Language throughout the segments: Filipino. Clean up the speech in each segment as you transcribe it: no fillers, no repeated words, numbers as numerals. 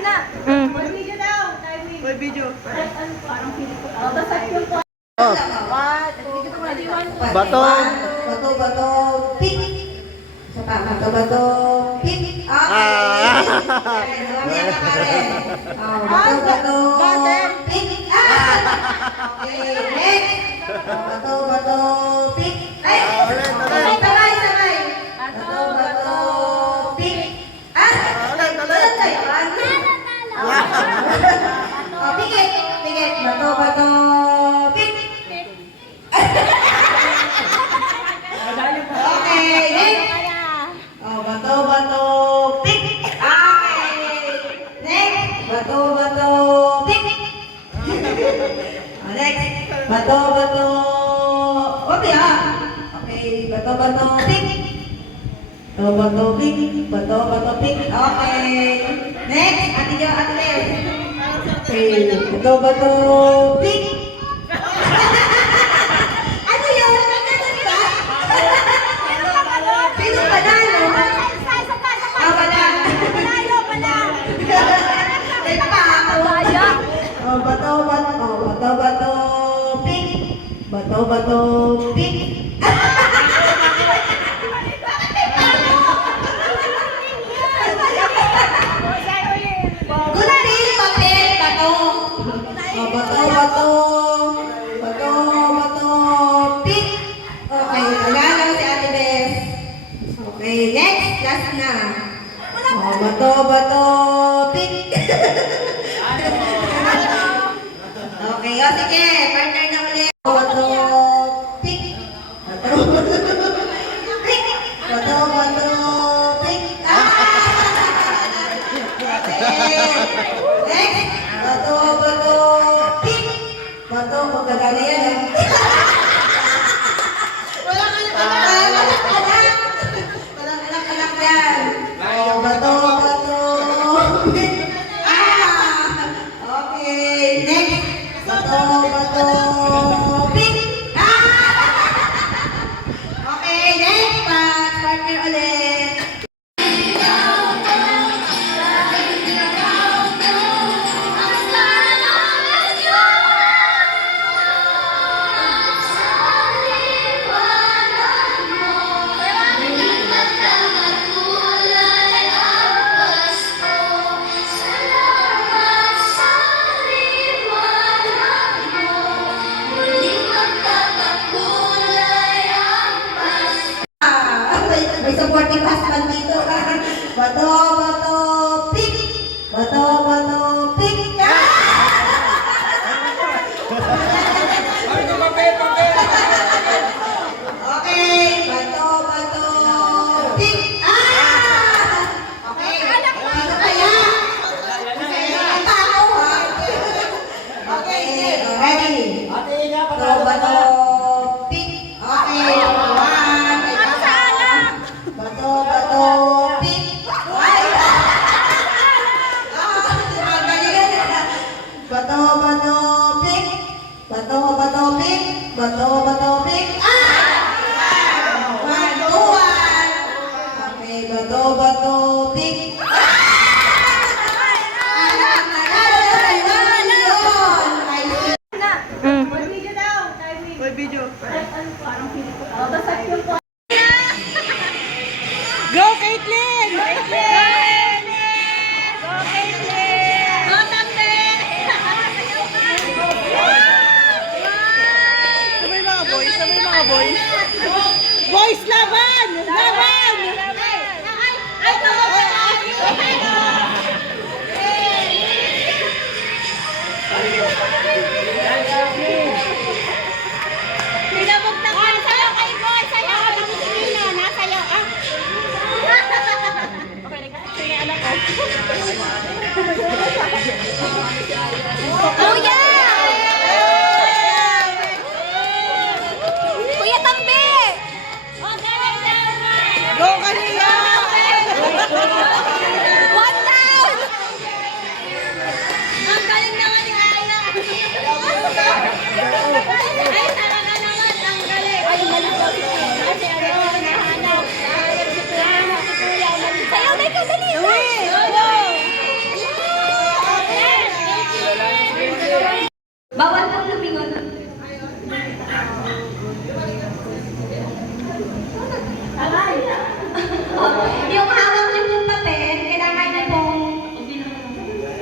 Mm. Video daw. May video. Parang feeling ko. Oh. Bato. Bato, pik. Saka bato, pik. Ah. Bato, pik. Okay, next. Bato, pik. Ay, sabay. Bato, pik. Ulit kayo. Pikit. Bato, pik. Okay, next. Bato, pik. Okay. Next. Bato, pik. Next. Bato. Okay, Okay, bato, pik. Bato, pik. Okay. Next. Ate Leo. Okay, bato, pik. Ano yun? Nagkano ba? Sino panalo? Wala. May pa ako. Bato, pik. Bato, pik. Kunti, papel, bato. Bato, pik. Okay, nagalaw si Ate Bes. Okay, next, last na. Bato, pik. Okay, sige, partner na ulit. Bato, pik. Pik. Bato, pik. Okay. Next, bato, pik. Bato, magkagana yan. Walang anak yan. Bato, pik. Okay, next. Bato, pik. Okay, next. Partner ulit.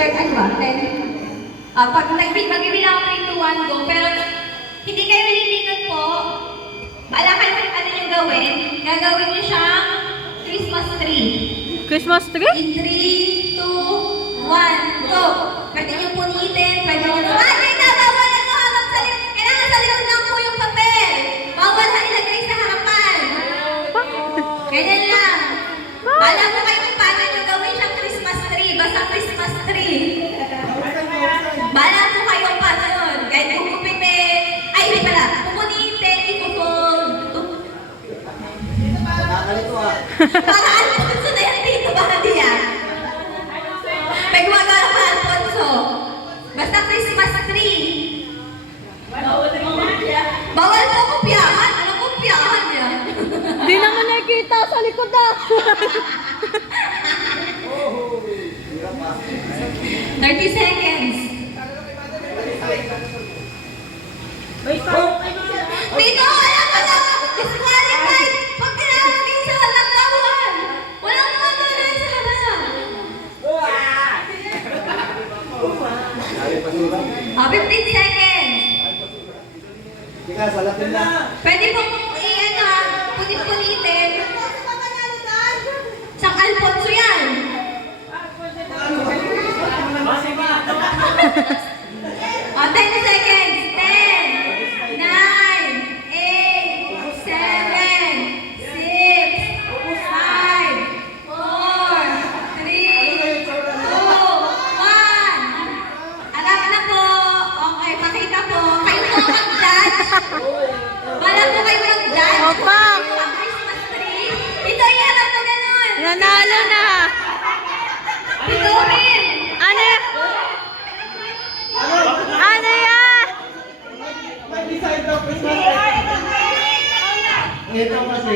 Third, ano ba? Then, pag magbibilang ako 3, 2, 1, go. Pero, hindi kayo nililingon po. Baala kayo kung ano yung gawin. Gagawin niyo siyang Christmas tree. Christmas tree? In 3, 2, 1, go! Pwede niyo punitin, pwede niyo... Ay, na! Bawal na ito habang sa likod. Kailangan sa likod lang po yung papel. Bawal na ilagay sa harapan. Ganyan lang. Baala mo kayo kung paano niyo gawin siyang Christmas tree. Basta Christmas tree. Baala po kayo kung paano yun. Kahit pupipipin. Ay, hindi pala. Pupunitin, ipufold. Paraan mo gusto na yan dito, baka di yan. Pagwaga pa, Alfonso. Basta Christmas tree. Bawal po kopyahan. Ano kopyahan niya? Di naman nakikita sa likod na. 30 seconds. Tito, wala ka na! Disqualified! Pag tinawagin sa walang bawal! Walang matuloy sa harap! 15 seconds! Pwede po punit-punitin. Sang Alfonso yan! O, 10 seconds! 10, 9, 8, 7, 6, 5, 4, 3, 2, 1. Alam na po. Okay, pakita po. Kayo po mag-judge. Wala po kayo mag-judge. Opa. Christmas tree. Ito, iharap mo ganun. Nanalo na. Ito, Min. Ano? Ano yan? Ito kasi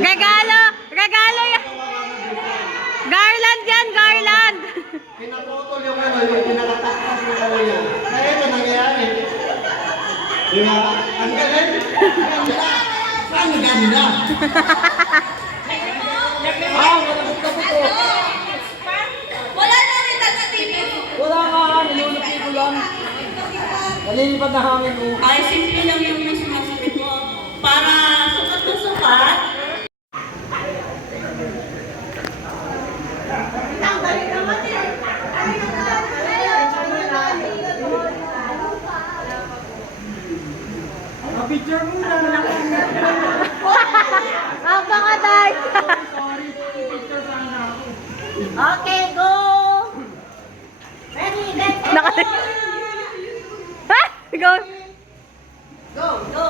Regalo! Regalo yan! Garland yan! Garland! pinaputol yung yung pinakatakpas yung yan. Kaya ito nangyayari. Di ba? Ang galing! Ganda! Ang ganda! Wala na rin tagatimin. Wala nga, nilulupi ko lang. Nalilipad na hangin ko. Ay, simple lang yung Christmas tree mo. Para sukat na sukat. Picture muna. Ang pangatay! Okay, go! Ready, let's go! Naka... Ha? Go! Go, go!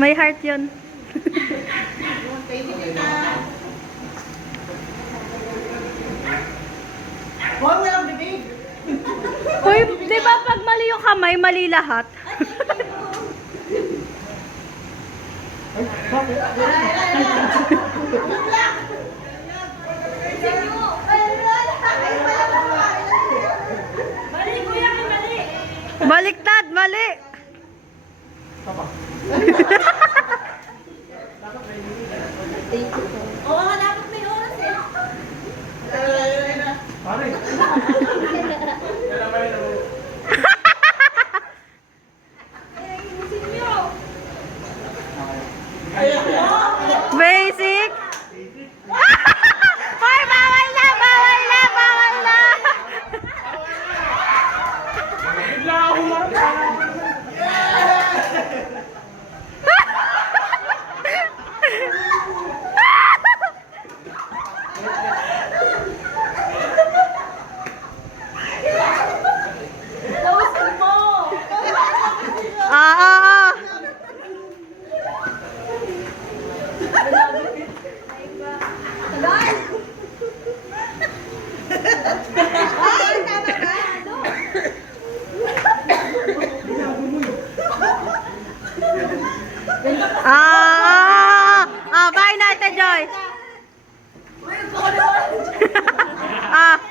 May heart yun. Huwag mo lang bibig! Uy, di ba pag mali yung kamay, mali lahat? Mali, kuya, mali! Baliktad, mali! Oo nga, dapat may oras eh. Pare. Basic! Hoy, bawal na! Bawal na! Bawal na! Bigla ako humarap. Tawasin mo! Ah, ah, ah! Ah, ah, bye na, Ate Joy.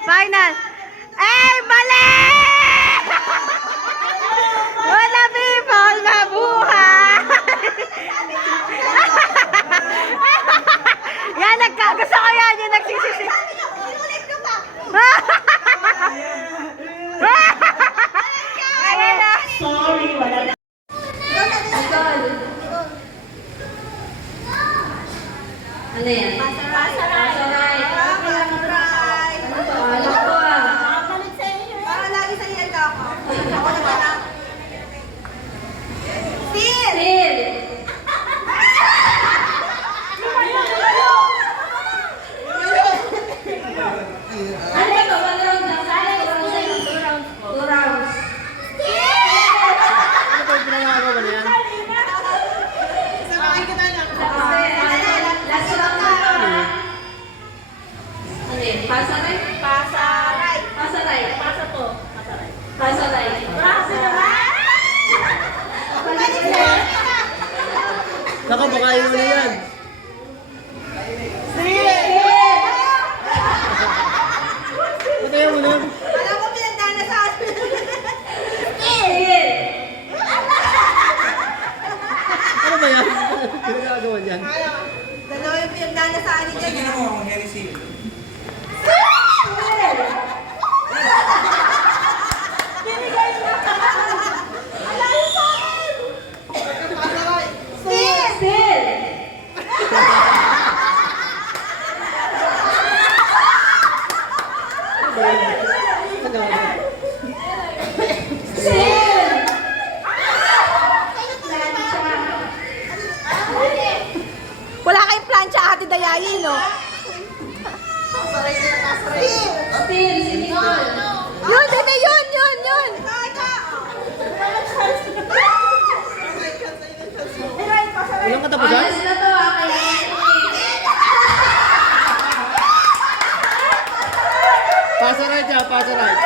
Final. Eh, mali! Nako, baka yun na yan. Patayin mo na. Alam ko pinagdana sa atin. Ano ba yan? Ano nagagawa niyan? Dalawa yung pinagdana sa atin dyan. Tingnan mo, Hennessy. Wala kayong plancha, Ate Dayayi, no? Yun, bebe, yun! Walang katapusan? Pasa right dyan, pasa right.